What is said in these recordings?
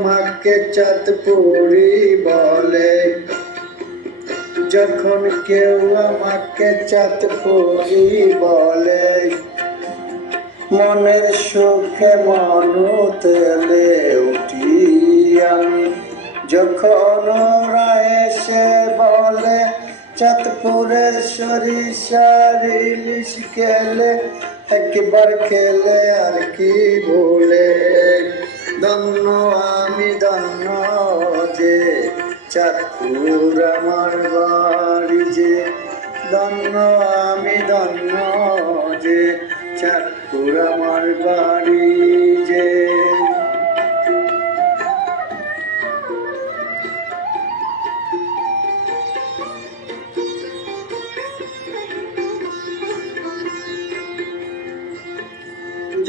আমাকে চাঁদপুরি বলে, যখন কেউ আমাকে চাঁদপুরি বলে, মনের সুখে মনু তেলে উঠি আমি। যখন ওরা এসে বলে চাঁদপুরের সরিষার ইলিশ খেলে, একবার খেলে আর কি ভুলে। ধন্য আমি ধন্য যে চাঁদপুর আমার বাড়ি যে, ধন্য আমি ধন্য যে চাঁদপুর আমার বাড়ি যে।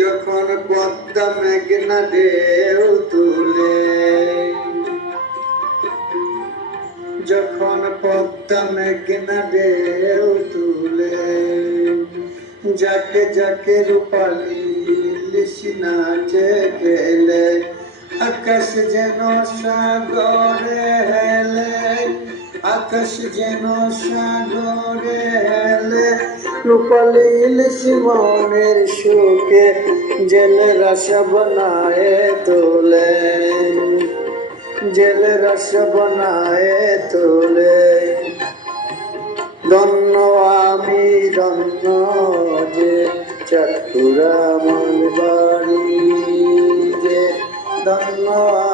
যখন পদ্মা মেঘনা ঢেউ তুলে, যখন পদ্মা মেঘনা ঢেউ তুলে, যাকে যাকে রূপালি ইলিশ নাচে খেলে, আকাশ যেন সাগরে হেলে, আকাশ যেন সাগরে হেলে। রূপালি ইলিশ মনের সুখে জেলেরা সব নায়ে তোলে, জেলেরা সব নায়ে তোলে। ধন্য আমি ধন্য যে চাঁদপুর আমার বাড়ি যে, ধন্য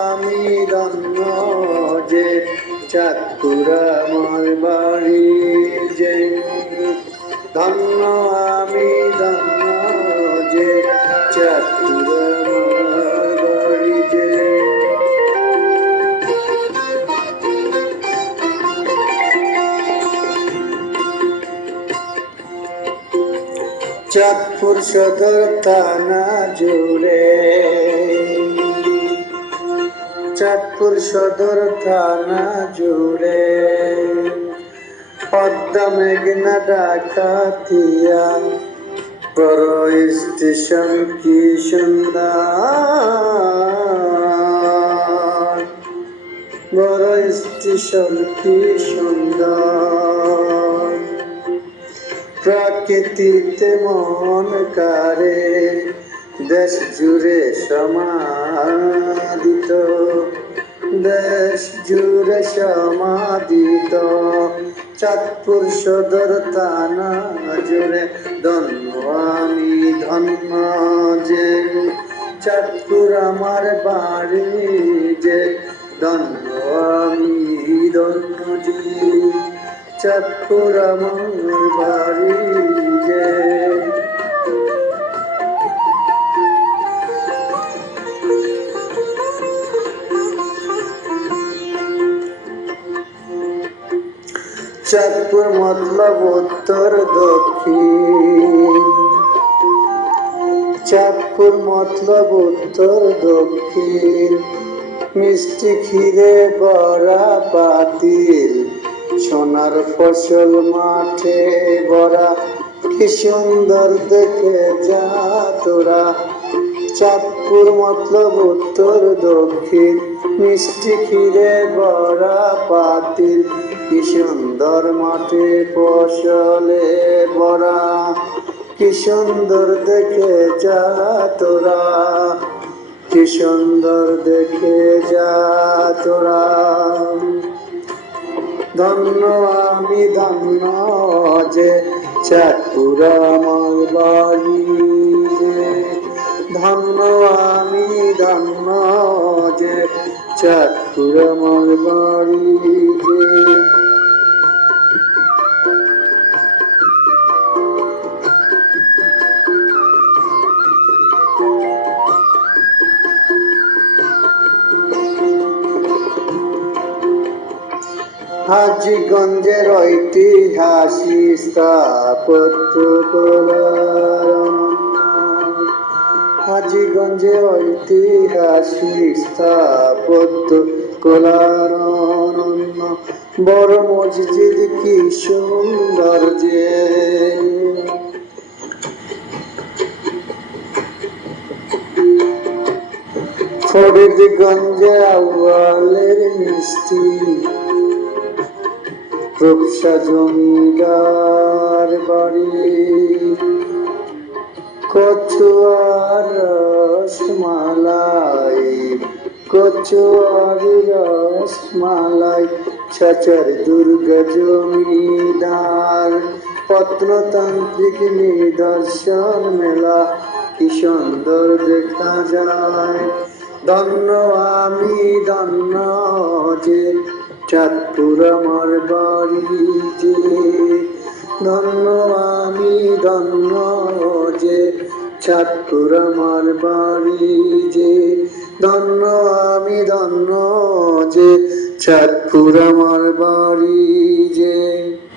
আমি ধন্য যে চাঁদপুর আমার বাড়ি যে, ধন্য আমি ধন্য যে চাঁদপুর আমার বাড়ি যে। চাঁদপুর সদর থানা জুড়ে, চাঁদপুর সদর থানা জুড়ে, পদ্মা মেঘনা ডাকাতিয়া বড় স্টেশন কি সুন্দর, বড় স্টেশন কি সুন্দর। প্রকৃতিতে মন কারে দেশ জুড়ে সমাদিত, দেশ জুড়ে সমাদিত। চাঁদপুর সদর থানা জুড়ে ধন্য আমি ধন্য যে চাঁদপুর আমার বাড়ি যে, ধন্য আমি ধন্য যে চাঁদপুর আমার বাড়ি যে। চাঁদপুর মতলব উত্তর দক্ষিণ, চাঁদপুর মতলব উত্তর দক্ষিণ। মিষ্টি ক্ষীরে ভরা পাতিল, সোনার ফসল মাঠে ভরা, কি সুন্দর দেখে যা তোরা। চাঁদপুর মতলব উত্তর দক্ষিণ, মিষ্টি ক্ষীরে ভরা পাতিল, কি সুন্দর মাঠে ফসলে ভরা, কি সুন্দর দেখে যা তোরা, কি সুন্দর দেখে যা তোরা। ধন্য আমি ধন্য যে চাঁদপুর আমার বাড়ি যে, ধন্য আমি ধন্য যে চাঁদপুর আমার বাড়ি যে। হাজীগঞ্জের ঐতিহাসিক স্থাপত্য কলার, হাজীগঞ্জের ঐতিহাসিক স্থাপত্য কলার অনন্য, বড় মসজিদ কি সুন্দর যে, ফরিদগঞ্জে আউয়ালের মিষ্টি রূপসা জমিদার বাড়ি, কচুয়ার রসমালাই, কচুয়ার রসমালাই, ছাচার দুর্গা জমিদার, প্রত্নতান্ত্রিক নিদর্শন মেলা কি সুন্দর দেখা যায়। ধন্য আমি ধন্য যে চাঁদপুর আমার বাড়ি যে, ধন্য আমি ধন্য যে চাঁদপুর আমার বাড়ি যে, ধন্য আমি ধন্য যে চাঁদপুর আমার বাড়ি যে।